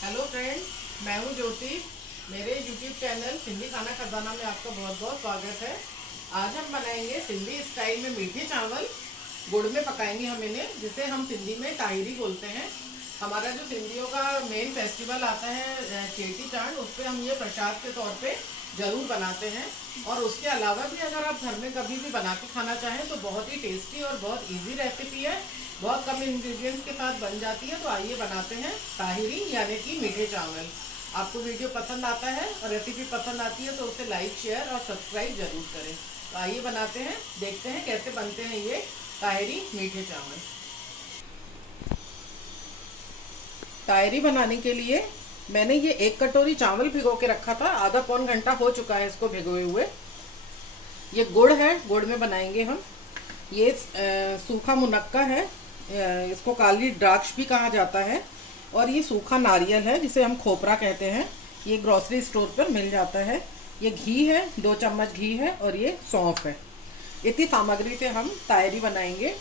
Hello friends, मैं हूं ज्योति। मेरे यूट्यूब चैनल सिंधी खाना खजाना में आपका बहुत बहुत स्वागत है। आज हम बनाएंगे सिंधी स्टाइल में मीठे चावल। गुड़ में पकाएंगे हम इन्हें, जिसे हम सिंधी में ताहिरी बोलते हैं। हमारा जो सिंधियों का मेन फेस्टिवल आता है चेटी चांद, उस पर हम ये प्रसाद के तौर पे ज़रूर बनाते हैं। और उसके अलावा भी अगर आप घर में कभी भी बना के खाना चाहें तो बहुत ही टेस्टी और बहुत इजी रेसिपी है। बहुत कम इंग्रेडिएंट्स के साथ बन जाती है। तो आइए बनाते हैं ताहिरी यानी कि मीठे चावल। आपको वीडियो पसंद आता है और रेसिपी पसंद आती है तो उसे लाइक, शेयर और सब्सक्राइब जरूर करें। तो आइए बनाते हैं, देखते हैं कैसे बनते हैं ये ताहिरी मीठे चावल। ताहिरी बनाने के लिए मैंने ये 1 कटोरी चावल भिगो के रखा था। आधा पौन घंटा हो चुका है इसको भिगोए हुए। ये गुड़ है, गुड़ में बनाएंगे हम। ये सूखा मुनक्का है, इसको काली द्राक्ष भी कहा जाता है। और ये सूखा नारियल है जिसे हम खोपरा कहते हैं। ये ग्रोसरी स्टोर पर मिल जाता है। ये घी है, 2 चम्मच घी है और ये सौंफ है। इतनी सामग्री से हम ताहिरी बनाएंगे।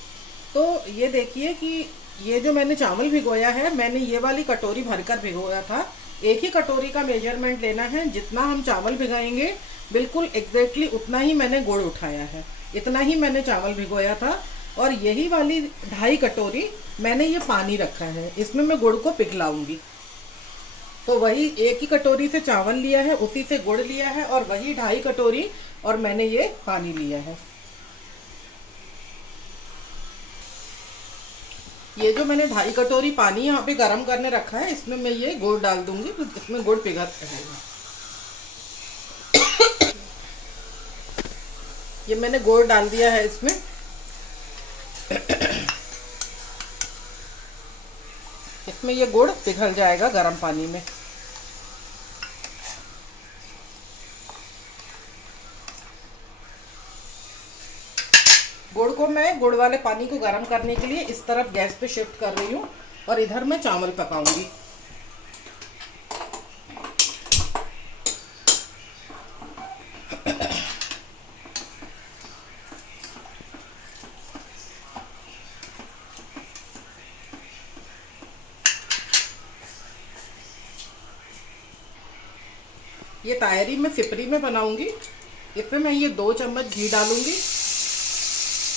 तो ये देखिए कि ये जो मैंने चावल भिगोया है, मैंने ये वाली कटोरी भरकर भिगोया था। एक ही कटोरी का मेजरमेंट लेना है। जितना हम चावल भिगाएंगे बिल्कुल एग्जैक्टली उतना ही मैंने गुड़ उठाया है। इतना ही मैंने चावल भिगोया था। और यही वाली 2.5 कटोरी मैंने ये पानी रखा है, इसमें मैं गुड़ को पिघलाऊंगी। तो वही एक ही कटोरी से चावल लिया है, उसी से गुड़ लिया है, और वही 2.5 कटोरी और मैंने ये पानी लिया है। ये जो मैंने 2.5 कटोरी पानी यहाँ पे गर्म करने रखा है, इसमें मैं ये गुड़ डाल दूंगी। तो इसमें गुड़ पिघल रहेगा। ये मैंने गुड़ डाल दिया है इसमें। इसमें ये गुड़ पिघल जाएगा गर्म पानी में। गुड़ को मैं गुड़ वाले पानी को गर्म करने के लिए इस तरफ गैस पे शिफ्ट कर रही हूँ और इधर मैं चावल पकाऊंगी। ये ताहिरी मैं सिपरी में बनाऊंगी। इसमें मैं ये 2 चम्मच घी डालूंगी।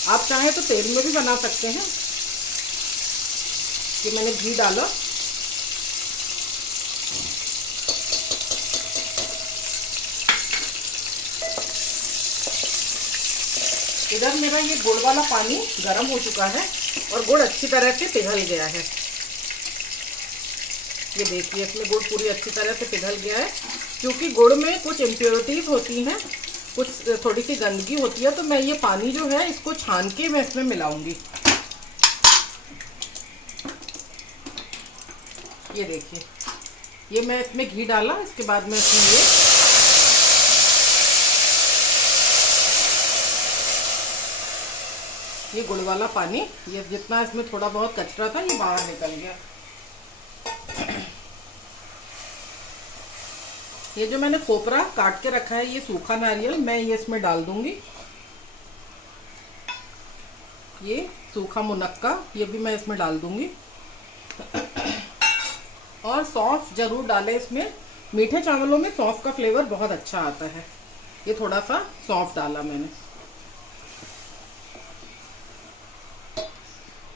आप चाहें तो तेल में भी बना सकते हैं। कि मैंने घी डाला। इधर मेरा ये गुड़ वाला पानी गर्म हो चुका है और गुड़ अच्छी तरह से पिघल गया है। ये देखिए, इसमें गुड़ पूरी अच्छी तरह से पिघल गया है। क्योंकि गुड़ में कुछ इम्प्योरिटीज होती हैं, कुछ थोड़ी सी गंदगी होती है, तो मैं ये पानी जो है इसको छान के मैं इसमें मिलाऊंगी। ये देखिए, ये मैं इसमें घी डाला, इसके बाद मैं इसमें ये गुड़ वाला पानी, ये जितना इसमें थोड़ा बहुत कचरा था ये बाहर निकल गया। ये जो मैंने खोपरा काट के रखा है, ये सूखा नारियल, मैं ये इसमें डाल दूंगी। ये सूखा मुनक्का, ये भी मैं इसमें डाल दूंगी। और सौंफ जरूर डालें इसमें। मीठे चावलों में सौंफ का फ्लेवर बहुत अच्छा आता है। ये थोड़ा सा सौंफ डाला मैंने।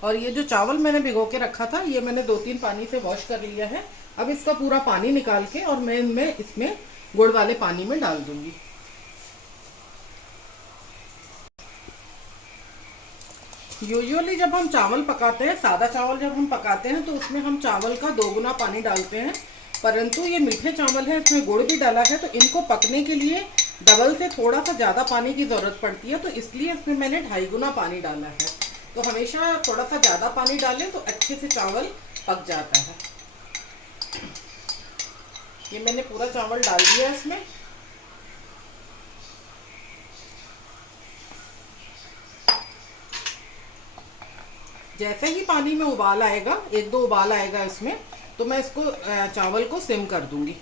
और ये जो चावल मैंने भिगो के रखा था, ये मैंने 2-3 पानी से वॉश कर लिया है। अब इसका पूरा पानी निकाल के और मैं इसमें गुड़ वाले पानी में डाल दूंगी। यूजुअली जब हम चावल पकाते हैं, सादा चावल जब हम पकाते हैं, तो उसमें हम चावल का 2 गुना पानी डालते हैं। परंतु ये मीठे चावल है, इसमें गुड़ भी डाला है, तो इनको पकने के लिए डबल से थोड़ा सा ज़्यादा पानी की ज़रूरत पड़ती है। तो इसलिए इसमें मैंने 2.5 गुना पानी डाला है। तो हमेशा थोड़ा सा ज़्यादा पानी डालें तो अच्छे से चावल पक जाता है। ये मैंने पूरा चावल डाल दिया इसमें। जैसे ही पानी में उबाल आएगा, 1-2 उबाल आएगा इसमें, तो मैं इसको चावल को सिम कर दूंगी।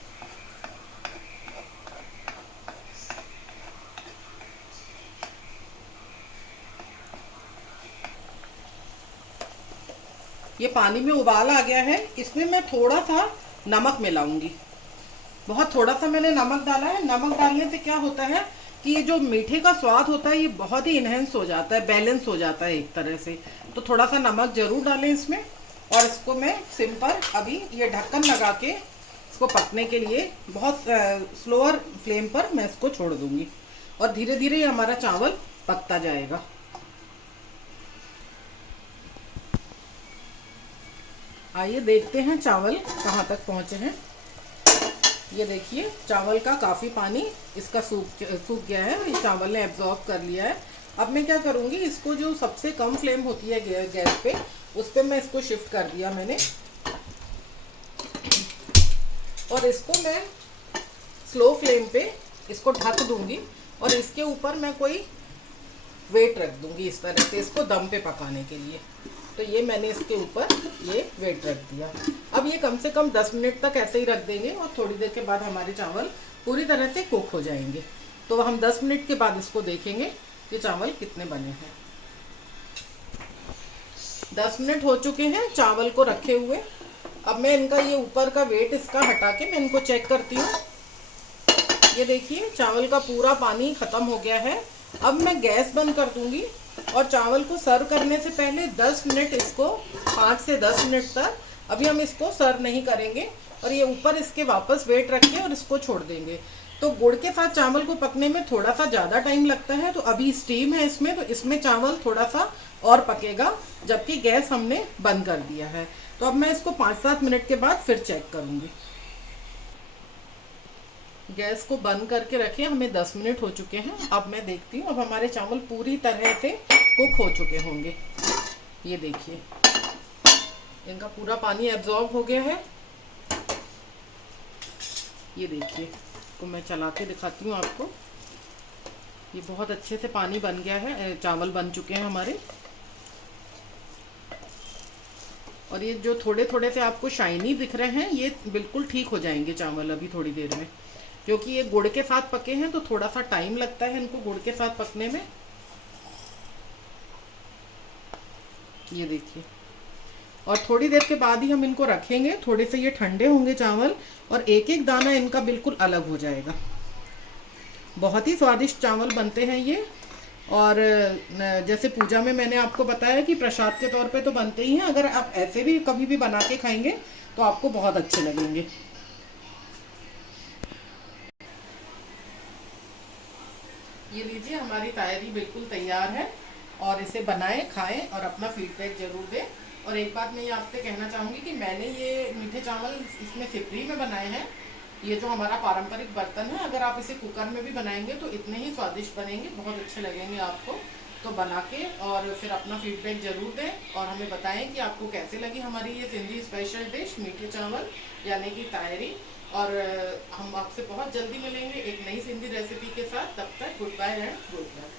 ये पानी में उबाल आ गया है, इसमें मैं थोड़ा सा नमक मिलाऊंगी। बहुत थोड़ा सा मैंने नमक डाला है। नमक डालने से क्या होता है कि ये जो मीठे का स्वाद होता है ये बहुत ही इनहेंस हो जाता है, बैलेंस हो जाता है एक तरह से। तो थोड़ा सा नमक जरूर डालें इसमें। और इसको मैं सिम पर अभी ये ढक्कन लगा के इसको पकने के लिए बहुत स्लोअर फ्लेम पर मैं इसको छोड़ दूंगी और धीरे धीरे ये हमारा चावल पकता जाएगा। आइए देखते हैं चावल कहाँ तक पहुँचे हैं। ये देखिए चावल का काफ़ी पानी इसका सूख गया है, ये चावल ने एब्जॉर्ब कर लिया है। अब मैं क्या करूँगी, इसको जो सबसे कम फ्लेम होती है गैस पे, उस पर मैं इसको शिफ्ट कर दिया मैंने। और इसको मैं स्लो फ्लेम पे इसको ढक दूंगी और इसके ऊपर मैं कोई वेट रख दूंगी इस तरह से इसको दम पे पकाने के लिए। तो ये मैंने इसके ऊपर ये वेट रख दिया। अब ये कम से कम 10 मिनट तक ऐसे ही रख देंगे और थोड़ी देर के बाद हमारे चावल पूरी तरह से कुक हो जाएंगे। तो हम 10 मिनट के बाद इसको देखेंगे कि चावल कितने बने हैं। 10 मिनट हो चुके हैं चावल को रखे हुए। अब मैं इनका ये ऊपर का वेट इसका हटा के मैं इनको चेक करती हूँ। ये देखिए चावल का पूरा पानी खत्म हो गया है। अब मैं गैस बंद कर दूंगी और चावल को सर्व करने से पहले 10 मिनट इसको 5 से 10 मिनट तक अभी हम इसको सर्व नहीं करेंगे और ये ऊपर इसके वापस वेट रख के और इसको छोड़ देंगे। तो गुड़ के साथ चावल को पकने में थोड़ा सा ज़्यादा टाइम लगता है। तो अभी स्टीम है इसमें, तो इसमें चावल थोड़ा सा और पकेगा, जबकि गैस हमने बंद कर दिया है। तो अब मैं इसको 5-7 मिनट के बाद फिर चेक करूँगी। गैस को बंद करके रखे, हमें 10 मिनट हो चुके हैं। अब मैं देखती हूँ, अब हमारे चावल पूरी तरह से कुक हो चुके होंगे। ये देखिए इनका पूरा पानी एब्जॉर्ब हो गया है। ये देखिए, तो मैं चला के दिखाती हूँ आपको। ये बहुत अच्छे से पानी बन गया है, चावल बन चुके हैं हमारे। और ये जो थोड़े थोड़े से आपको शाइनी दिख रहे हैं, ये बिल्कुल ठीक हो जाएंगे चावल अभी थोड़ी देर में, क्योंकि ये गुड़ के साथ पके हैं तो थोड़ा सा टाइम लगता है इनको गुड़ के साथ पकने में। ये देखिए, और थोड़ी देर के बाद ही हम इनको रखेंगे, थोड़े से ये ठंडे होंगे चावल और एक एक दाना इनका बिल्कुल अलग हो जाएगा। बहुत ही स्वादिष्ट चावल बनते हैं ये। और जैसे पूजा में मैंने आपको बताया कि प्रसाद के तौर पे तो बनते ही हैं, अगर आप ऐसे भी कभी भी बना के खाएंगे तो आपको बहुत अच्छे लगेंगे। ये लीजिए, हमारी तायरी बिल्कुल तैयार है और इसे बनाएं, खाएं और अपना फीडबैक जरूर दें। और एक बात मैं ये आपसे कहना चाहूँगी कि मैंने ये मीठे चावल इसमें सिपरी में बनाए हैं। ये जो हमारा पारंपरिक बर्तन है, अगर आप इसे कुकर में भी बनाएंगे तो इतने ही स्वादिष्ट बनेंगे, बहुत अच्छे लगेंगे आपको। तो बना के और फिर अपना फीडबैक जरूर दें और हमें बताएं कि आपको कैसे लगी हमारी ये सिंधी स्पेशल डिश मीठे चावल यानी कि तायरी। और हम आपसे बहुत जल्दी मिलेंगे एक नई सिंधी रेसिपी के साथ। तब तक good bye and good luck.